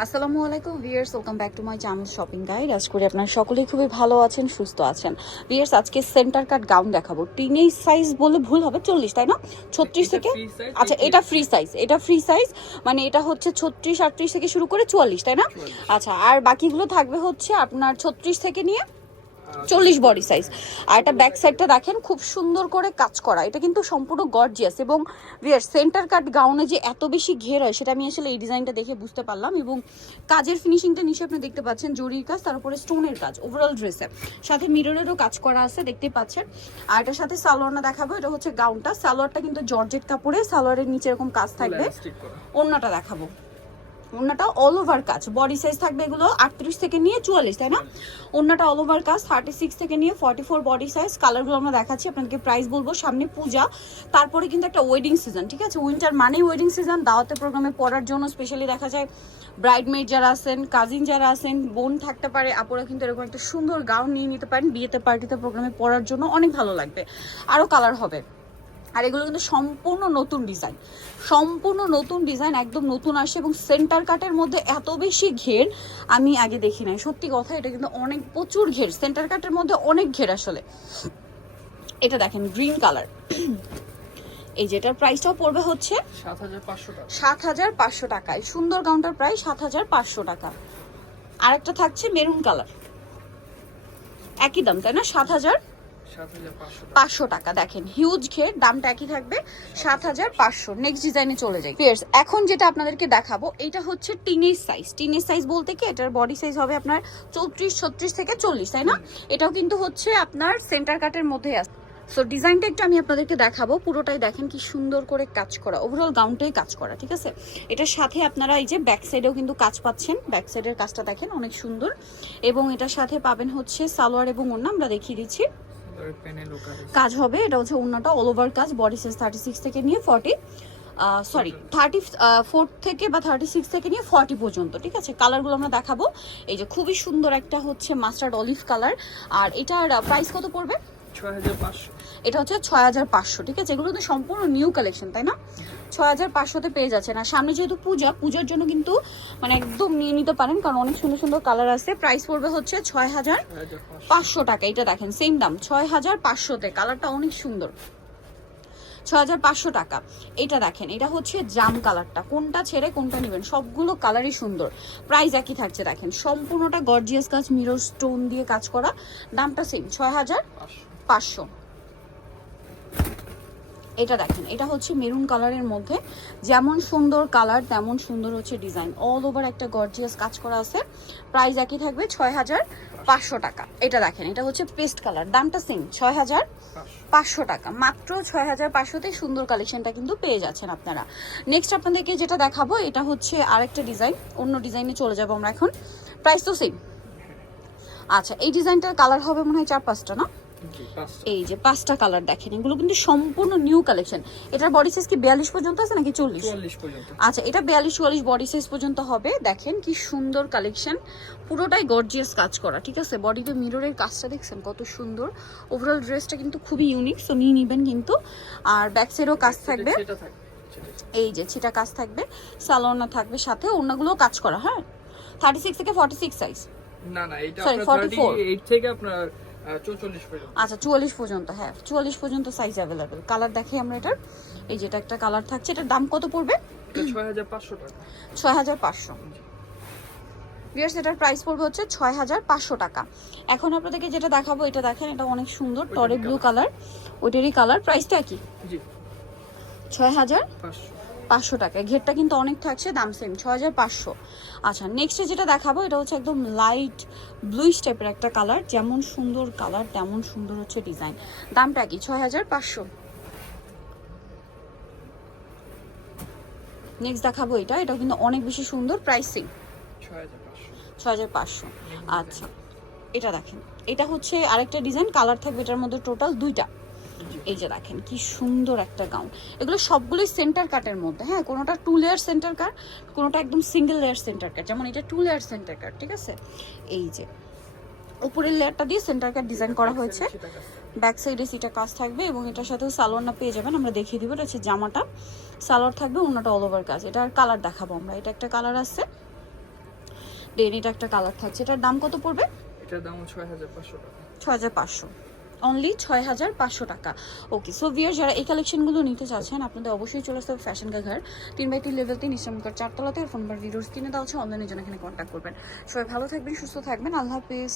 আসসালামু আলাইকুম viewers welcome back to my channel shopping guide. আজ করে আপনার সকলেই খুবই ভালো আছেন সুস্থ আছেন। ভিয়ার্স আজকে সেন্টার কাট গাউন দেখাবো। টিনেজ সাইজ বলে ভুল হবে চল্লিশ তাই না? ছত্রিশ থেকে আচ্ছা এটা ফ্রি সাইজ এটা ফ্রি সাইজ মানে এটা হচ্ছে ছত্রিশ আটত্রিশ থেকে শুরু করে চুয়াল্লিশ তাই না? আচ্ছা আর বাকিগুলো থাকবে হচ্ছে আপনার ছত্রিশ থেকে নিয়ে চল্লিশ বডি সাইজ আর এটা ব্যাক সাইডটা দেখেন খুব সুন্দর করে কাজ করা। এটা কিন্তু সম্পূর্ণ গর্জিয়াস এবং ভিয়ার সেন্টার কাট গাউনে যে এত বেশি ঘের হয় সেটা আমি আসলে এই ডিজাইনটা দেখে বুঝতে পারলাম। এবং কাজের ফিনিশিংটা নিচে আপনি দেখতে পাচ্ছেন জরির কাজ তার উপরে স্টোনের কাজ ওভারঅল ড্রেসে সাথে মিররেরও কাজ করা আছে দেখতে পাচ্ছেন। আর এটার সাথে সালোয়ারটা দেখাবো এটা হচ্ছে গাউনটা সালোয়ারটা কিন্তু জর্জেট কাপড়ে সালোয়ারের নিচে এরকম কাজ থাকবে। ওড়নাটা দেখাবো। ওড়নাটা অল ওভার কাজ। বডি সাইজ থাকবে এগুলো আটত্রিশ থেকে নিয়ে চুয়াল্লিশ, তাই না? ওড়নাটা অল ওভার কাজ থার্টি সিক্স থেকে নিয়ে ফর্টি ফোর বডি সাইজ কালারগুলো আমরা দেখাচ্ছি, আপনাদেরকে প্রাইস বলব। সামনে পূজা, তারপরে কিন্তু একটা ওয়েডিং সিজন ঠিক আছে? উইন্টার মানেই ওয়েডিং সিজন দাওয়াতে প্রোগ্রামে পড়ার জন্য স্পেশালি দেখা যায়। ব্রাইডমেড যারা আছেন কাজিন যারা আছেন, বোন থাকতে পারে, আপুরা কিন্তু এরকম একটা সুন্দর গাউন নিয়ে নিতে পারেন, বিয়েতে পার্টিতে প্রোগ্রামে পড়ার জন্য অনেক ভালো লাগবে। আরও কালার হবে। আর এগুলো কিন্তু সম্পূর্ণ নতুন ডিজাইন। সম্পূর্ণ নতুন ডিজাইন একদম নতুন আসে এবং সেন্টার কাটের মধ্যে এত বেশি ঘের আমি আগে দেখি নাই। সত্যি কথা এটা কিন্তু অনেক প্রচুর ঘের সেন্টার কাটের মধ্যে অনেক ঘের আসলে। এটা দেখেন গ্রিন কালার এই যেটার প্রাইসটাও পড়বে হচ্ছে সাত হাজার পাঁচশো টাকায়। সুন্দর কাউন্টার প্রাইস সাত হাজার পাঁচশো টাকা। আরেকটা থাকছে মেরুন কালার একই দাম তাই না? সাত হাজার পাঁচশো টাকা। দেখেন হিউজ ঘের দামটা একই থাকবে, সাত হাজার পাঁচশো। নেক্সট ডিজাইনে চলে যাই। ফিয়ার্স এখন যেটা আপনাদেরকে দেখাবো এটা হচ্ছে টিনের সাইজ টিনের সাইজ বলতে কি, এটার বডি সাইজ হবে আপনার চৌত্রিশ, ছত্রিশ থেকে চল্লিশ, তাই না? এটাও কিন্তু হচ্ছে আপনার সেন্টার কাটের মধ্যে আছে। সো ডিজাইনটা একটু আমি আপনাদেরকে দেখাবো। পুরোটাই দেখেন কি সুন্দর করে কাজ করা। ওভারঅল গাউনটাই কাজ করা, ঠিক আছে? এটার সাথে আপনারা এই যে ব্যাক সাইডেও কিন্তু কাজ পাচ্ছেন। ব্যাক সাইডের কাজটা দেখেন, অনেক সুন্দর। এবং এটার সাথে পাবেন হচ্ছে সালোয়ার এবং ওড়না। আমরা দেখিয়ে দিচ্ছি। কাজ হবে এটা হচ্ছে ওনাটা অল ওভার কাজ বডি সাইজ থার্টি সিক্স থেকে নিয়ে ফর্টি সরি থার্টি ফোর থেকে বা থার্টি সিক্স থেকে নিয়ে ফর্টি পর্যন্ত ঠিক আছে? কালারগুলো আমরা দেখাবো। এই যে খুবই সুন্দর একটা হচ্ছে মাস্টার্ড অলিভ কালার আর এটার প্রাইস কত পড়বে? ছয় হাজার পাঁচশো। এটা হচ্ছে ছয় হাজার পাঁচশো ঠিক আছে? এগুলো কিন্তু সম্পূর্ণ নিউ কালেকশন তাই না? ছয় হাজার পাঁচশোতে পেয়ে যাচ্ছেন। আর সামনে যেহেতু পূজা, পূজার জন্য কিন্তু মানে একদম নিয়ে নিতে পারেন, কারণ অনেক সুন্দর সুন্দর কালার আছে। প্রাইস পড়বে হচ্ছে ছয় হাজার পাঁচশো টাকা। এটা দেখেন সেম দাম, ছয় হাজার পাঁচশোতে। কালারটা অনেক সুন্দর। ছয় হাজার পাঁচশো টাকা। এটা দেখেন, এটা হচ্ছে জাম কালারটা। কোনটা ছেড়ে কোনটা নেবেন? সবগুলো কালারই সুন্দর। প্রাইস একই থাকছে, দেখেন। সম্পূর্ণটা গর্জিয়াস কাজ মিরর স্টোন দিয়ে কাজ করা। দামটা সেম ছয় হাজার পাঁচশো। এটা দেখেন, এটা হচ্ছে মেরুন কালারের মধ্যে। যেমন সুন্দর কালার, তেমন সুন্দর হচ্ছে ডিজাইন। অল ওভার একটা গর্জিয়াস কাজ করা আছে। প্রাইস একই থাকবে ছয় হাজার পাঁচশো টাকা। এটা দেখেন, এটা হচ্ছে পেস্ট কালার দামটা সেম ছয় হাজার পাঁচশো টাকা। মাত্র ছয় হাজার পাঁচশোতে সুন্দর কালেকশনটা কিন্তু পেয়ে যাচ্ছেন আপনারা। নেক্সট আপনাদেরকে যেটা দেখাবো, এটা হচ্ছে আরেকটা ডিজাইন, অন্য ডিজাইনে চলে যাব আমরা এখন। প্রাইস তো সেম আচ্ছা এই ডিজাইনটার কালার হবে মনে হয় চার পাঁচটা, না? এই যে পাঁচটা কালার দেখেন এগুলো কিন্তু সম্পূর্ণ নিউ কালেকশন এটার বডি সাইজ কি বিয়াল্লিশ পর্যন্ত আছে নাকি চল্লিশ? আচ্ছা এটা বিয়াল্লিশ চুয়াল্লিশ বডি সাইজ পর্যন্ত হবে। দেখেন কি সুন্দর কালেকশন পুরোটাই গর্জিয়াস কাজ করা ঠিক আছে? বডিতে মিররের কাজটা দেখছেন কত সুন্দর। ওভারঅল ড্রেসটা কিন্তু খুবই ইউনিক সো নিয়ে নিবেন কিন্তু। আর ব্যাক সাইডেও কাজ থাকবে। এই যে ছিটা কাজ থাকবে। সালোনা থাকবে সাথে অন্যগুলোও কাজ করা হ্যাঁ? থার্টি সিক্স থেকে ফর্টি সিক্স সাইজ না না এটা 44 থার্টি এইট থেকে আপনার আচ্ছা চুয়াল্লিশ পর্যন্ত হ্যাঁ চুয়াল্লিশ পর্যন্ত সাইজ অ্যাভেলেবেল কালার দেখি আমরা এটার এই যেটা একটা কালার থাকছে এটার দাম কত পড়বে? ছয় হাজার পাঁচশো টাকা। ছয় হাজার পাঁচশো বিয়ার্স এটার প্রাইস পড়বে হচ্ছে ছয় হাজার পাঁচশো টাকা। এখন আপনাদেরকে যেটা দেখাবো এটা দেখেন এটা অনেক সুন্দর টরে ব্লু কালার ওইটারই কালার প্রাইসটা কি? ছয় হাজার পাঁচশো। পাঁচশো টাকা। ঘেরটা কিন্তু অনেক থাকছে দাম সেম ছ হাজার পাঁচশো। আচ্ছা নেক্সটে যেটা দেখাবো এটা হচ্ছে একদম লাইট ব্লুইশ টাইপের একটা কালার যেমন সুন্দর কালার তেমন সুন্দর হচ্ছে ডিজাইন দামটা কি? ছয় হাজার পাঁচশো। নেক্সট দেখাবো এটা এটাও কিন্তু অনেক বেশি সুন্দর প্রাইসিং ছ হাজার পাঁচশো। আচ্ছা এটা দেখেন এটা হচ্ছে আরেকটা ডিজাইন কালার থাকবে এটার মধ্যে টোটাল দুইটা। এই যে দেখেন কি সুন্দর একটা গাউন। এগুলো সবগুলোই সেন্টার কাটের মধ্যে হ্যাঁ? কোনোটা টু লেয়ার সেন্টার কাট কোনোটা একদম সিঙ্গেল লেয়ার সেন্টার কাট যেমন এটা টু লেয়ার সেন্টার কাট ঠিক আছে? এই যে উপরের লেয়ারটা দিয়ে সেন্টার কাট ডিজাইন করা হয়েছে। ব্যাক সাইডে সিটা কাজ থাকবে এবং এটার সাথেও সালোয়ারটা পেয়ে যাবেন আমরা দেখিয়ে দিব এটা হচ্ছে জামাটা। সালোয়ার থাকবে অন্যটা অল ওভার কাজ। এটার কালার দেখাবো আমরা। এটা একটা কালার আছে। দেন এটা একটা কালার থাকছে। এটার দাম কত পড়বে? এটার দাম ছয় হাজার পাঁচশো টাকা। ছয় হাজার পাঁচশো। অনলি ছয় হাজার পাঁচশো টাকা। ওকে সো ভিয়ার যারা এই কালেকশনগুলো নিতে চাচ্ছেন, আপনাদের অবশ্যই চলে আসতে হবে ফ্যাশন ঘর তিন বাই তিন লেভেল তিন ইসলামকার চারতলাতে, আর ফোন নাম্বার ভিডিওস কিনে দেওয়া হচ্ছে অনলাইনে জন্য এখানে কন্ট্যাক্ট করবেন। সবাই ভালো থাকবেন, সুস্থ থাকবেন, আল্লাহ হাফিজ।